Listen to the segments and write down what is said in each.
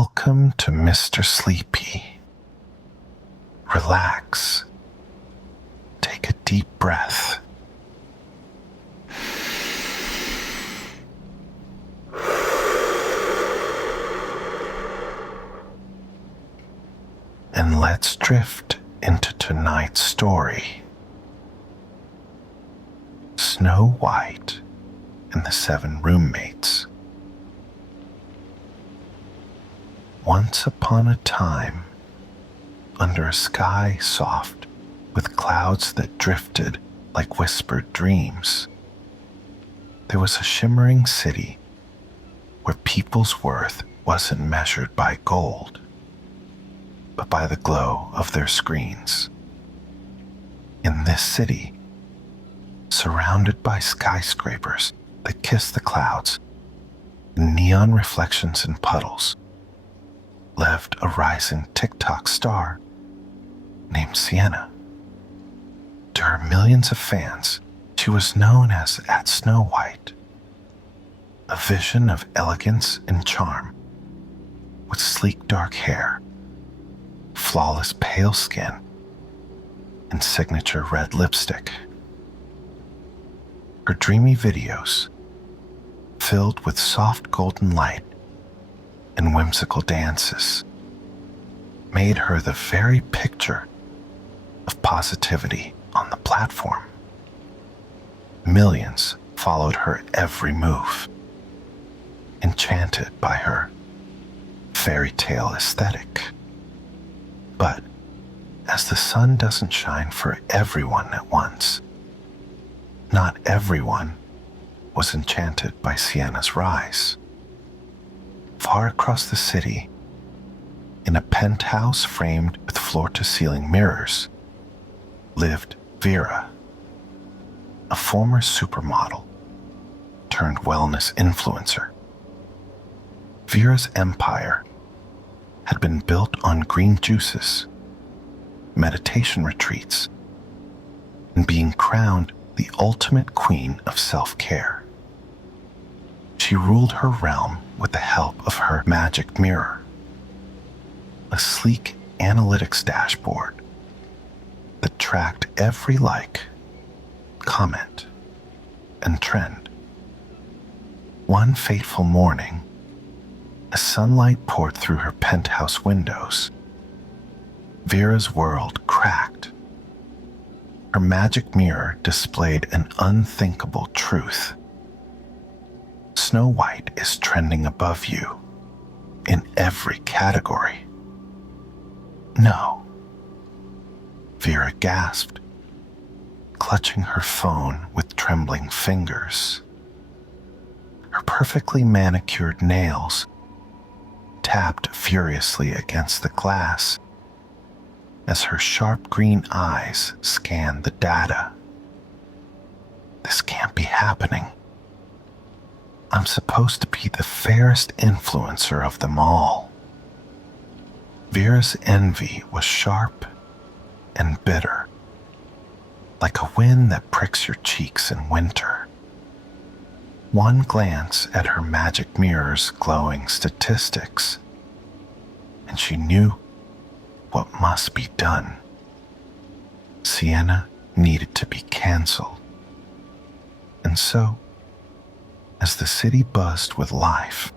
Welcome to Mr. Sleepy. Relax. Take a deep breath. And let's drift into tonight's story. Snow White and the 7 Roommates. Once upon a time, under a sky soft with clouds that drifted like whispered dreams, there was a shimmering city where people's worth wasn't measured by gold, but by the glow of their screens. In this city, surrounded by skyscrapers that kiss the clouds and neon reflections in puddles, lived a rising TikTok star named Sienna. To her millions of fans, she was known as @Snow White, a vision of elegance and charm, with sleek dark hair, flawless pale skin, and signature red lipstick. Her dreamy videos, filled with soft golden light and whimsical dances, made her the very picture of positivity on the platform. Millions followed her every move, enchanted by her fairy tale aesthetic. But as the sun doesn't shine for everyone at once, not everyone was enchanted by Sienna's rise. Far across the city, in a penthouse framed with floor-to-ceiling mirrors, lived Vera, a former supermodel turned wellness influencer. Vera's empire had been built on green juices, meditation retreats, and being crowned the ultimate queen of self-care. She ruled her realm with the help of her magic mirror, a sleek analytics dashboard that tracked every like, comment, and trend. One fateful morning, as sunlight poured through her penthouse windows, Vera's world cracked. Her magic mirror displayed an unthinkable truth. Snow White is trending above you in every category. No. Vera gasped, clutching her phone with trembling fingers. Her perfectly manicured nails tapped furiously against the glass as her sharp green eyes scanned the data. This can't be happening. I'm supposed to be the fairest influencer of them all. Vera's envy was sharp and bitter, like a wind that pricks your cheeks in winter. One glance at her magic mirror's glowing statistics, and she knew what must be done. Sienna needed to be canceled. And so, as the city buzzed with life,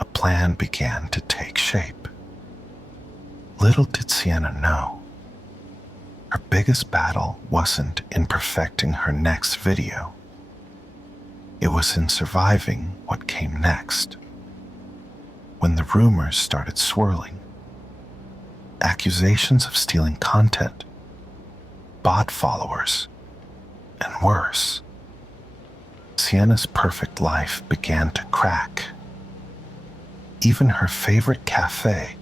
a plan began to take shape. Little did Sienna know, her biggest battle wasn't in perfecting her next video. It was in surviving what came next. When the rumors started swirling, accusations of stealing content, bot followers, and worse, Sienna's perfect life began to crack. Even her favorite cafe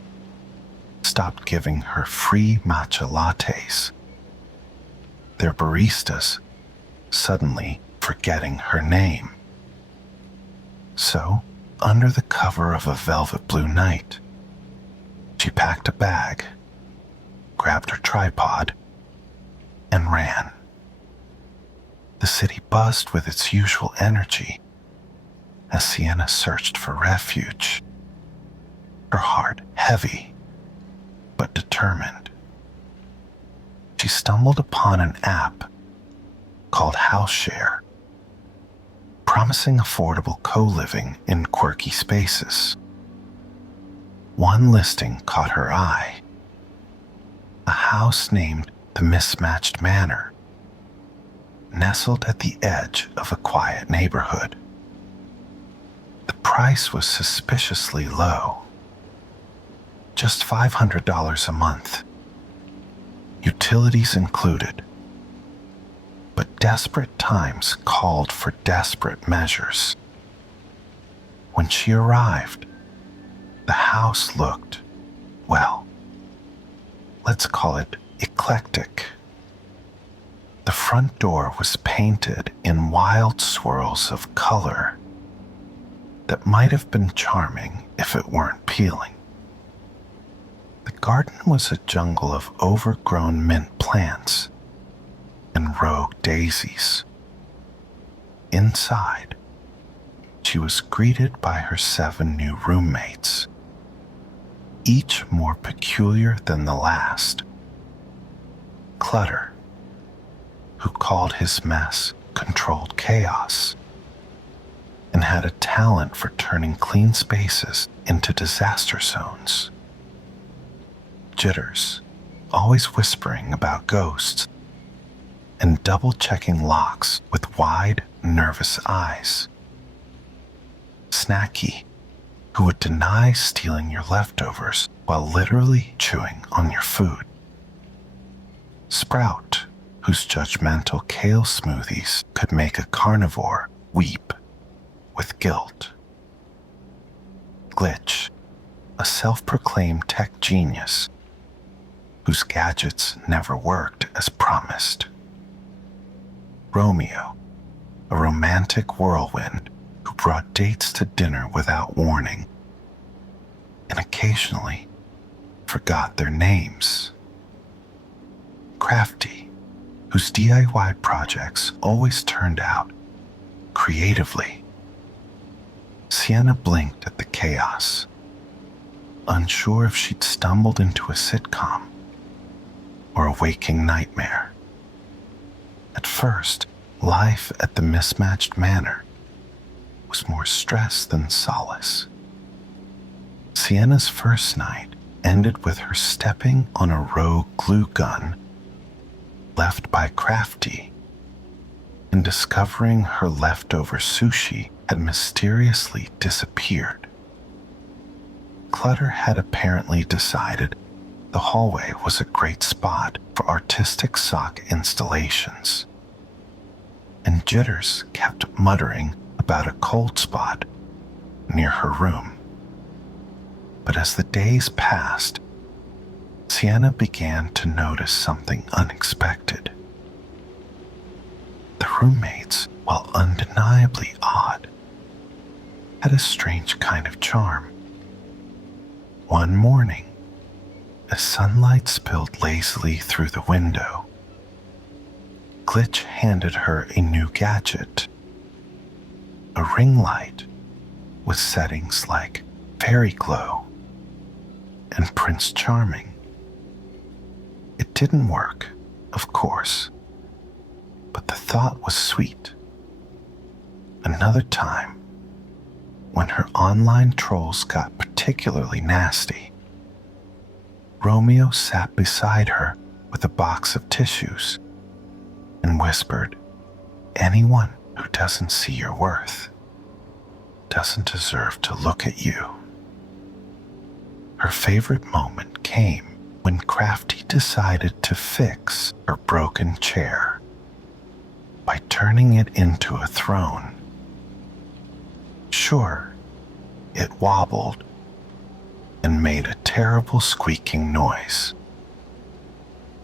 stopped giving her free matcha lattes, their baristas suddenly forgetting her name. So, under the cover of a velvet blue night, she packed a bag, grabbed her tripod, and ran. The city buzzed with its usual energy as Sienna searched for refuge. her heart heavy but determined. She stumbled upon an app called HouseShare, promising affordable co-living in quirky spaces. One listing caught her eye: a house named the Mismatched Manor, nestled at the edge of a quiet neighborhood. The price was suspiciously low, just $500 a month, utilities included. But desperate times called for desperate measures. When she arrived, the house looked, well, let's call it eclectic. The front door was painted in wild swirls of color that might have been charming if it weren't peeling. The garden was a jungle of overgrown mint plants and rogue daisies. Inside, she was greeted by her 7 new roommates, each more peculiar than the last. Clutter, who called his mess controlled chaos and had a talent for turning clean spaces into disaster zones. Jitters, always whispering about ghosts and double-checking locks with wide, nervous eyes. Snacky, who would deny stealing your leftovers while literally chewing on your food. Sprout, whose judgmental kale smoothies could make a carnivore weep with guilt. Glitch, a self-proclaimed tech genius whose gadgets never worked as promised. Romeo, a romantic whirlwind who brought dates to dinner without warning, and occasionally forgot their names. Crafty, whose DIY projects always turned out creatively. Sienna blinked at the chaos, unsure if she'd stumbled into a sitcom or a waking nightmare. At first, life at the Mismatched Manor was more stress than solace. Sienna's first night ended with her stepping on a rogue glue gun left by Crafty and discovering her leftover sushi had mysteriously disappeared. Clutter had apparently decided the hallway was a great spot for artistic sock installations, and Jitters kept muttering about a cold spot near her room. But as the days passed, Sienna began to notice something unexpected. The roommates, while undeniably odd, had a strange kind of charm. One morning, as sunlight spilled lazily through the window, Glitch handed her a new gadget, a ring light with settings like Fairy Glow and Prince Charming. It didn't work, of course, but the thought was sweet. Another time, when her online trolls got particularly nasty, Romeo sat beside her with a box of tissues and whispered, "Anyone who doesn't see your worth doesn't deserve to look at you." Her favorite moment came when Crafty decided to fix her broken chair by turning it into a throne. Sure, it wobbled and made a terrible squeaking noise,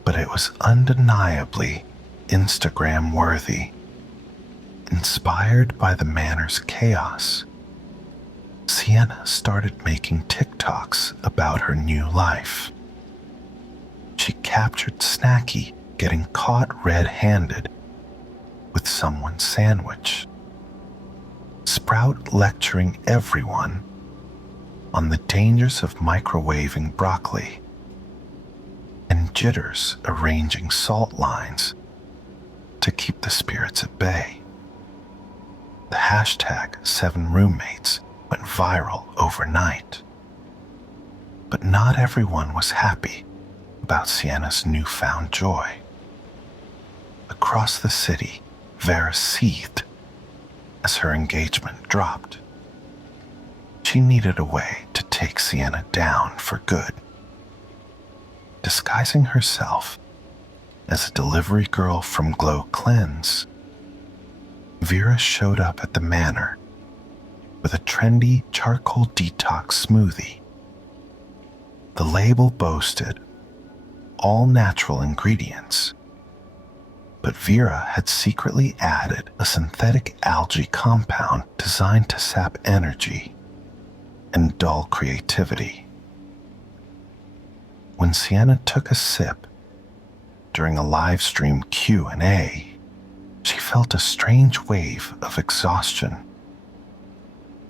but it was undeniably Instagram-worthy. Inspired by the manor's chaos, Sienna started making TikToks about her new life. She captured Snacky getting caught red-handed with someone's sandwich, Sprout lecturing everyone on the dangers of microwaving broccoli, and Jitters arranging salt lines to keep the spirits at bay. The hashtag 7roommates went viral overnight. But not everyone was happy about Sienna's newfound joy. Across the city, Vera seethed as her engagement dropped. She needed a way to take Sienna down for good. Disguising herself as a delivery girl from Glow Cleanse, Vera showed up at the manor with a trendy charcoal detox smoothie. The label boasted all natural ingredients, but Vera had secretly added a synthetic algae compound designed to sap energy and dull creativity. When Sienna took a sip during a live stream Q&A, she felt a strange wave of exhaustion.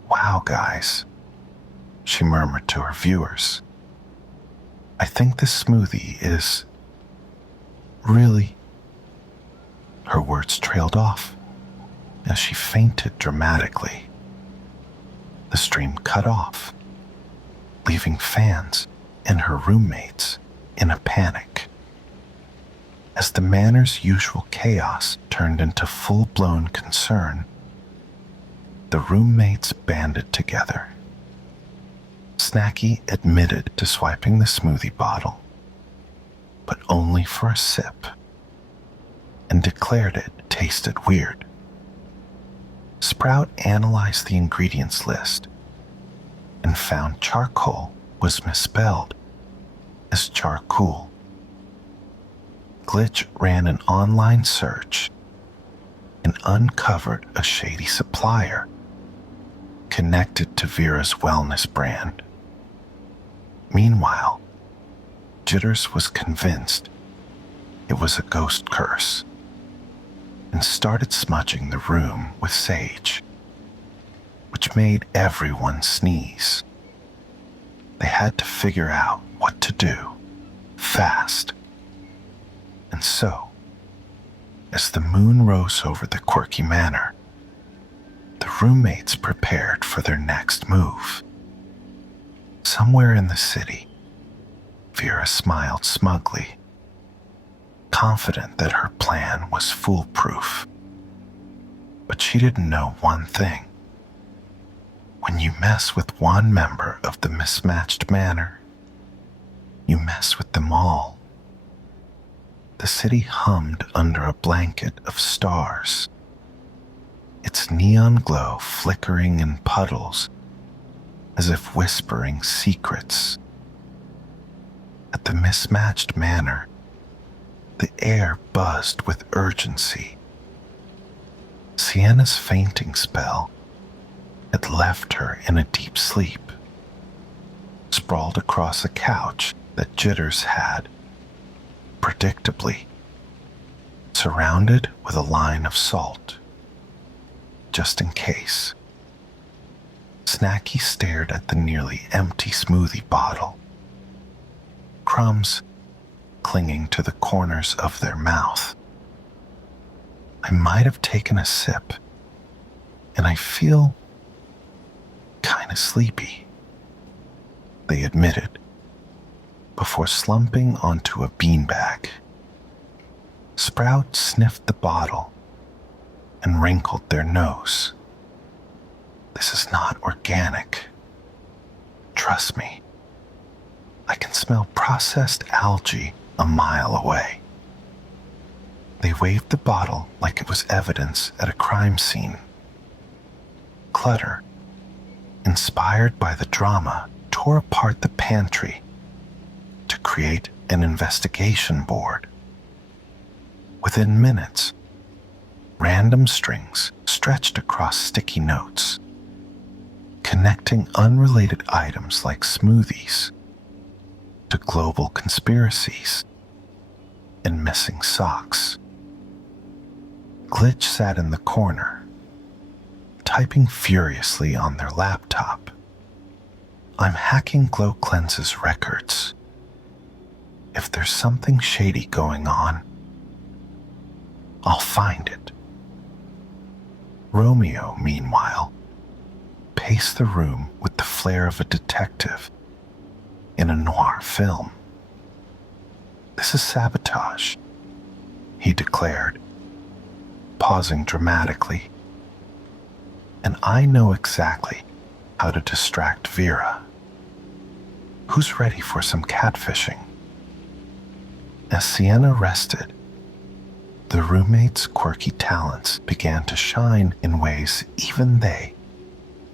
"Wow, guys," she murmured to her viewers. "I think this smoothie is really..." Her words trailed off as she fainted dramatically. The stream cut off, leaving fans and her roommates in a panic. As the manor's usual chaos turned into full-blown concern, the roommates banded together. Snacky admitted to swiping the smoothie bottle, but only for a sip, and declared it tasted weird. Sprout analyzed the ingredients list and found charcoal was misspelled as charcoal. Glitch ran an online search and uncovered a shady supplier connected to Vera's wellness brand. Meanwhile, Jitters was convinced it was a ghost curse and started smudging the room with sage, which made everyone sneeze. They had to figure out what to do fast. And so, as the moon rose over the quirky manor, the roommates prepared for their next move. Somewhere in the city, Vera smiled smugly, confident that her plan was foolproof. But she didn't know one thing. When you mess with one member of the mismatched manor, you mess with them all. The city hummed under a blanket of stars, its neon glow flickering in puddles as if whispering secrets. At the mismatched manor, the air buzzed with urgency. Sienna's fainting spell had left her in a deep sleep, sprawled across a couch that Jitters had, predictably, surrounded with a line of salt, just in case. Snacky stared at the nearly empty smoothie bottle, crumbs clinging to the corners of their mouth. "I might have taken a sip, and I feel kinda sleepy," they admitted, before slumping onto a beanbag. Sprout sniffed the bottle and wrinkled their nose. "This is not organic. Trust me. I can smell processed algae a mile away." They waved the bottle like it was evidence at a crime scene. Clutter, inspired by the drama, tore apart the pantry to create an investigation board. Within minutes, random strings stretched across sticky notes, connecting unrelated items like smoothies to global conspiracies and missing socks. Glitch sat in the corner, typing furiously on their laptop. I'm hacking 𝘁𝐾𝐚's records. If there's something shady going on, I'll find it. Romeo, meanwhile, paced the room with the flair of a detective in a noir film. This is sabotage, he declared, pausing dramatically. And I know exactly how to distract Vera. Who's ready for some catfishing? As Sienna rested, the roommates' quirky talents began to shine in ways even they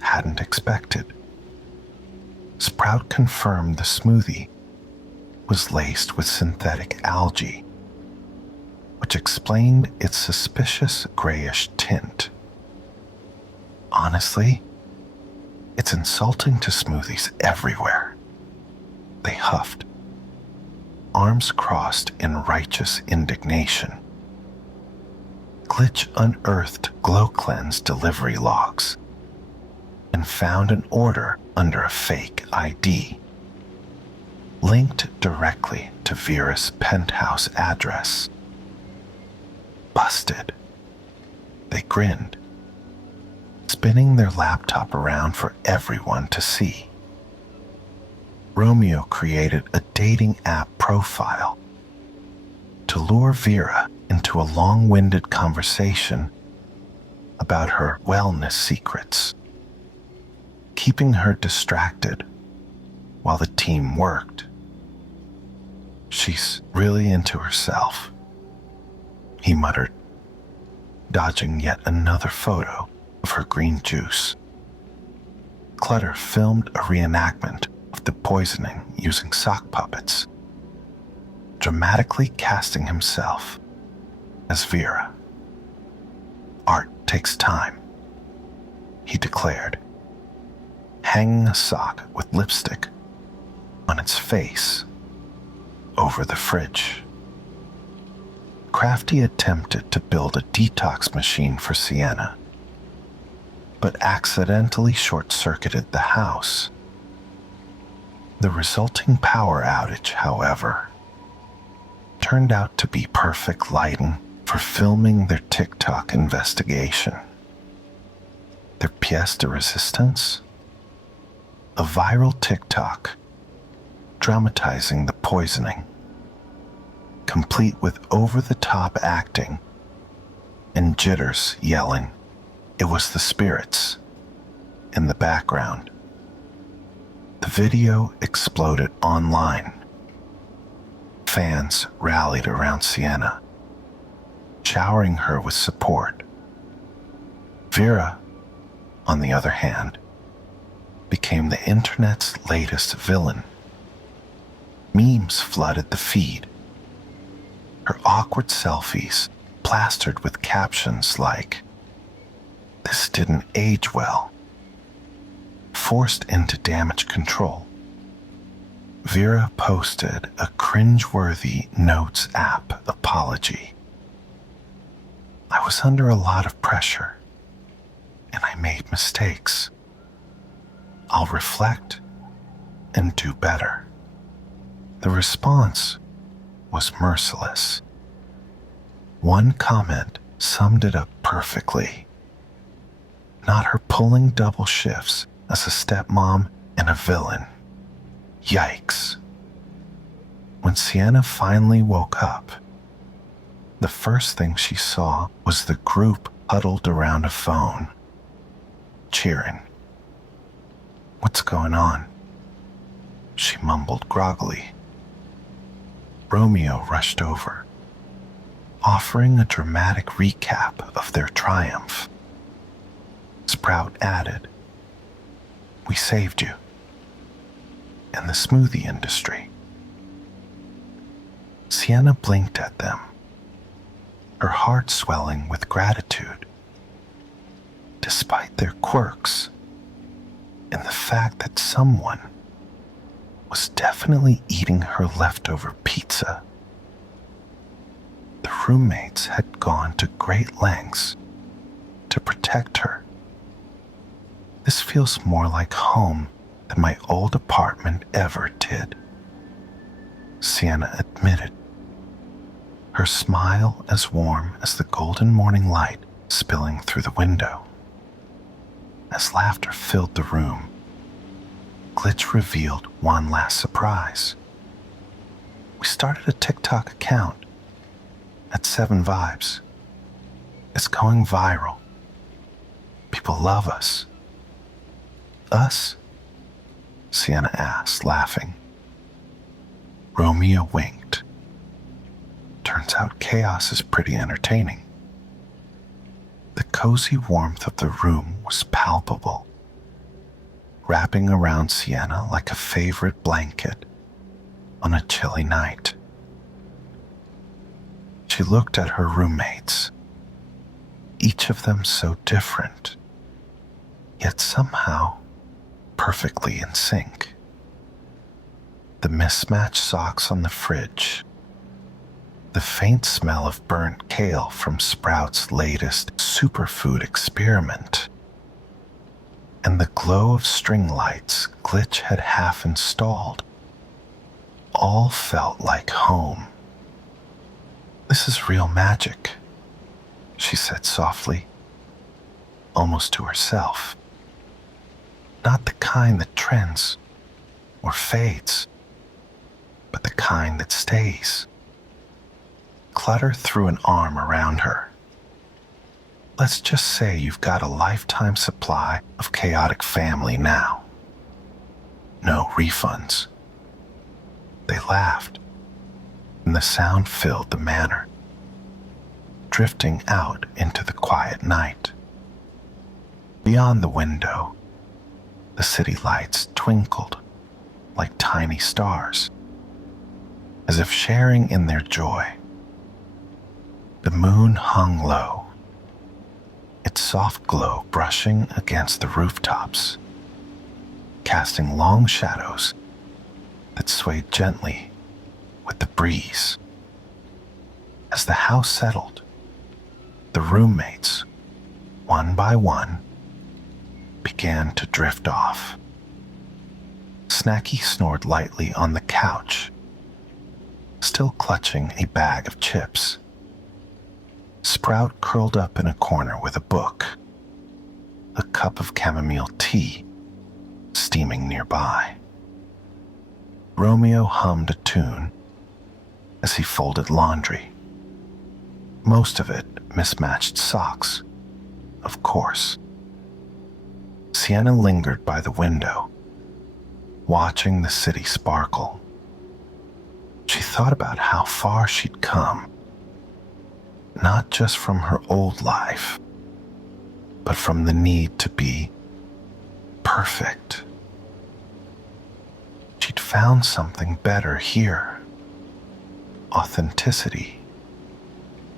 hadn't expected. Sprout confirmed the smoothie was laced with synthetic algae, which explained its suspicious grayish tint. Honestly, it's insulting to smoothies everywhere, they huffed, arms crossed in righteous indignation. Glitch unearthed 𝘁𝐾𝐿's delivery logs and found an order under a fake ID, linked directly to Vera's penthouse address. Busted, they grinned, spinning their laptop around for everyone to see. Romeo created a dating app profile to lure Vera into a long-winded conversation about her wellness secrets, keeping her distracted while the team worked. She's really into herself, he muttered, dodging yet another photo of her green juice. Clutter filmed a reenactment of the poisoning using sock puppets, dramatically casting himself as Vera. Art takes time, he declared, hanging a sock with lipstick on its face over the fridge. Crafty attempted to build a detox machine for Sienna, but accidentally short-circuited the house. The resulting power outage, however, turned out to be perfect lighting for filming their TikTok investigation. Their pièce de résistance? A viral TikTok dramatizing the poisoning, complete with over-the-top acting and jitters yelling, "It was the spirits," in the background. The video exploded online. Fans rallied around Sienna, showering her with support. Vera, on the other hand, became the internet's latest villain. Memes flooded the feed, her awkward selfies plastered with captions like, "This didn't age well," "Forced into damage control." Vera posted a cringe-worthy Notes app apology. "I was under a lot of pressure, and I made mistakes. I'll reflect and do better." The response was merciless. One comment summed it up perfectly. Not her pulling double shifts as a stepmom and a villain. Yikes. When Sienna finally woke up, the first thing she saw was the group huddled around a phone, cheering. "What's going on?" she mumbled groggily. Romeo rushed over, offering a dramatic recap of their triumph. Sprout added, "We saved you. And the smoothie industry." Sienna blinked at them, her heart swelling with gratitude. Despite their quirks, and the fact that someone was definitely eating her leftover pizza, the roommates had gone to great lengths to protect her. "This feels more like home than my old apartment ever did, Sienna admitted, her smile as warm as the golden morning light spilling through the window. As laughter filled the room, 𝘵𝐻 revealed one last surprise. We started a TikTok account at 7vibes. It's going viral. People love us. Us? Sienna asked, laughing. Romeo winked. Turns out chaos is pretty entertaining. The cozy warmth of the room was palpable, wrapping around Sienna like a favorite blanket on a chilly night. She looked at her roommates, each of them so different, yet somehow perfectly in sync. The mismatched socks on the fridge, the faint smell of burnt kale from Sprout's latest superfood experiment, and the glow of string lights 𝘵𝐻 had half installed, all felt like home. This is real magic, she said softly, almost to herself. Not the kind that trends or fades, but the kind that stays. Clutter threw an arm around her. Let's just say you've got a lifetime supply of chaotic family now. No refunds. They laughed, and the sound filled the manor, drifting out into the quiet night. Beyond the window, the city lights twinkled like tiny stars, as if sharing in their joy. The moon hung low, its soft glow brushing against the rooftops, casting long shadows that swayed gently with the breeze. As the house settled, the roommates, one by one, began to drift off. Snacky snored lightly on the couch, still clutching a bag of chips. Sprout curled up in a corner with a book, a cup of chamomile tea steaming nearby. Romeo hummed a tune as he folded laundry, most of it mismatched socks, of course. Sienna lingered by the window, watching the city sparkle. She thought about how far she'd come, not just from her old life, but from the need to be perfect. She'd found something better here: authenticity,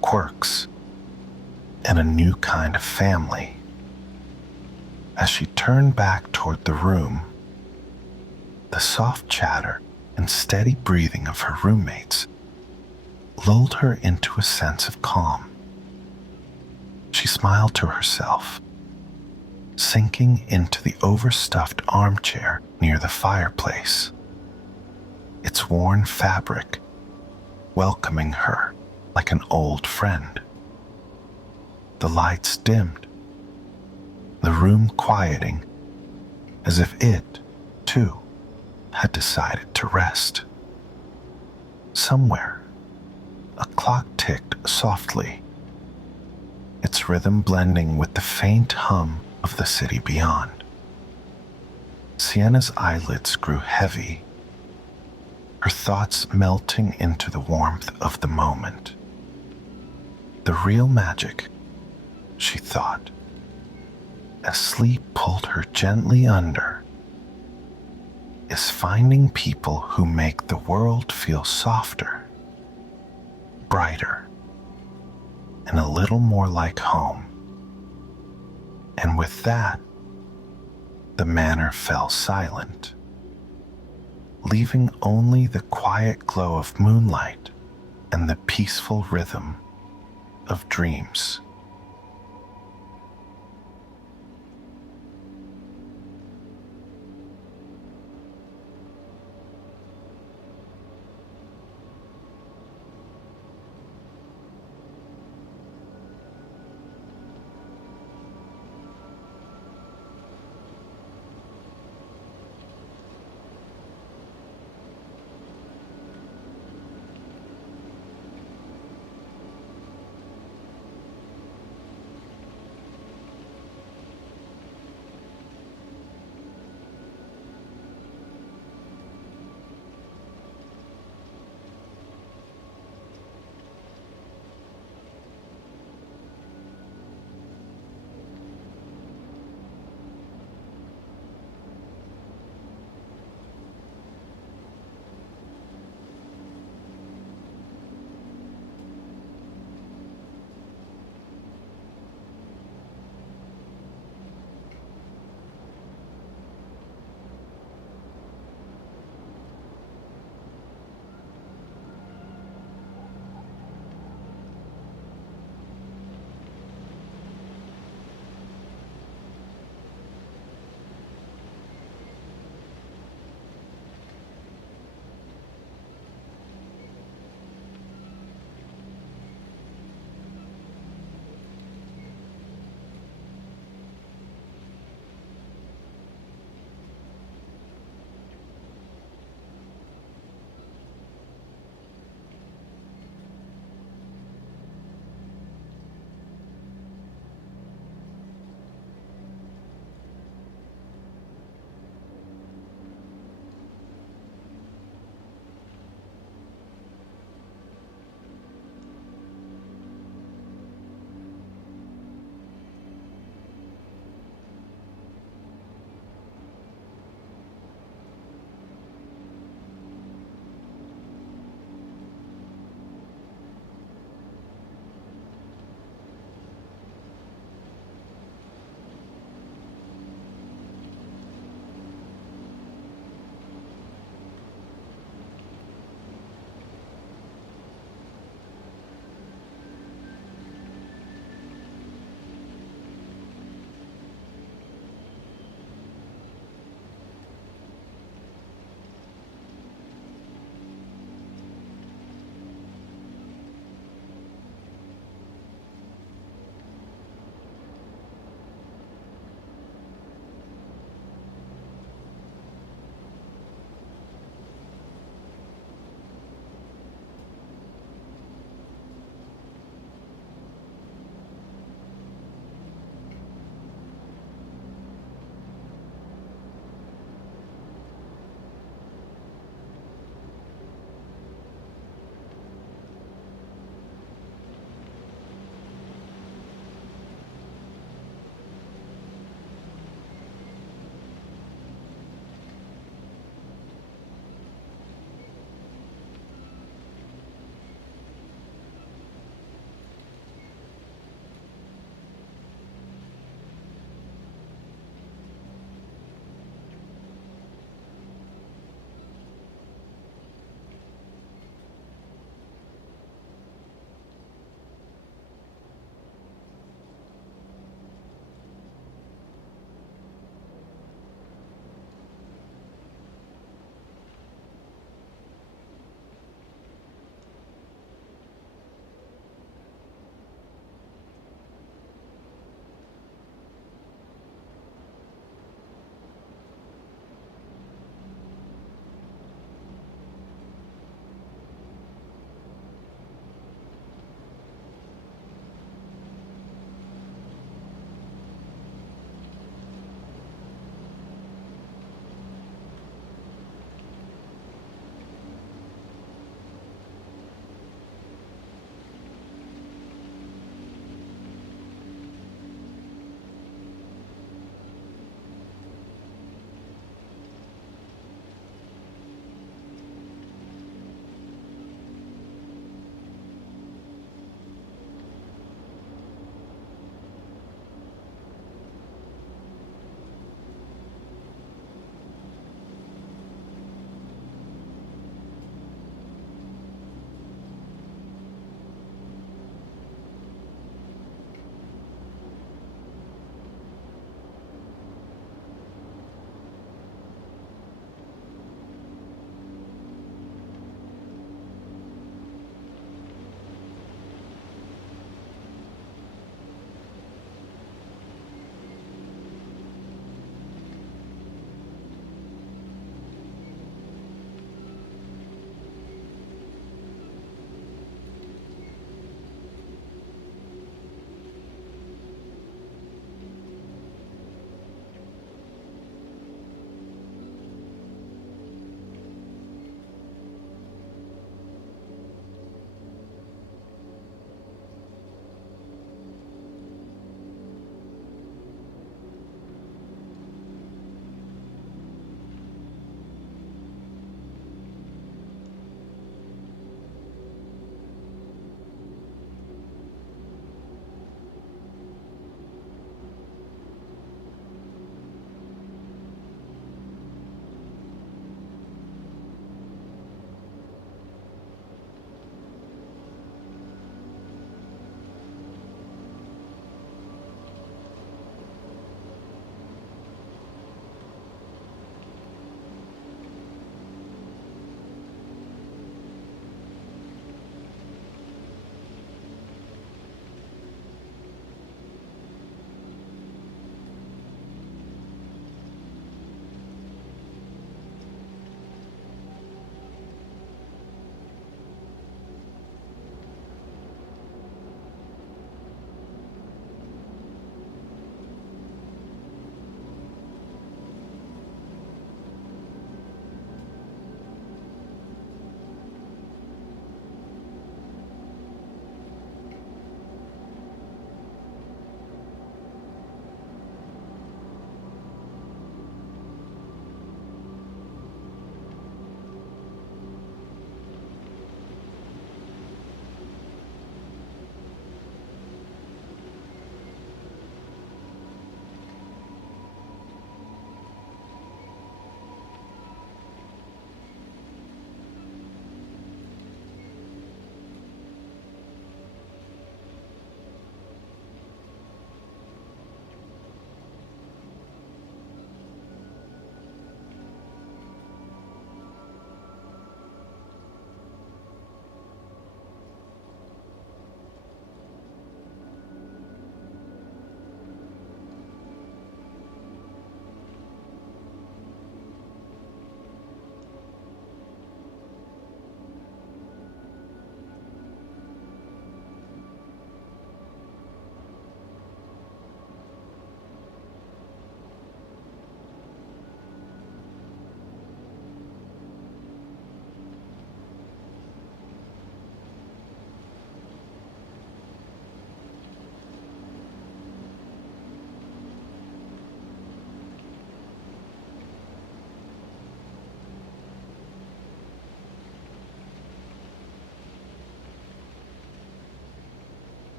quirks, and a new kind of family. As she turned back toward the room, the soft chatter and steady breathing of her roommates lulled her into a sense of calm. She smiled to herself, sinking into the overstuffed armchair near the fireplace, its worn fabric welcoming her like an old friend. The lights dimmed, the room quieting, as if it, too, had decided to rest. Somewhere, a clock ticked softly, its rhythm blending with the faint hum of the city beyond. Sienna's eyelids grew heavy, her thoughts melting into the warmth of the moment. The real magic, she thought, as sleep pulled her gently under, is finding people who make the world feel softer, brighter, and a little more like home. And with that, the manor fell silent, leaving only the quiet glow of moonlight and the peaceful rhythm of dreams.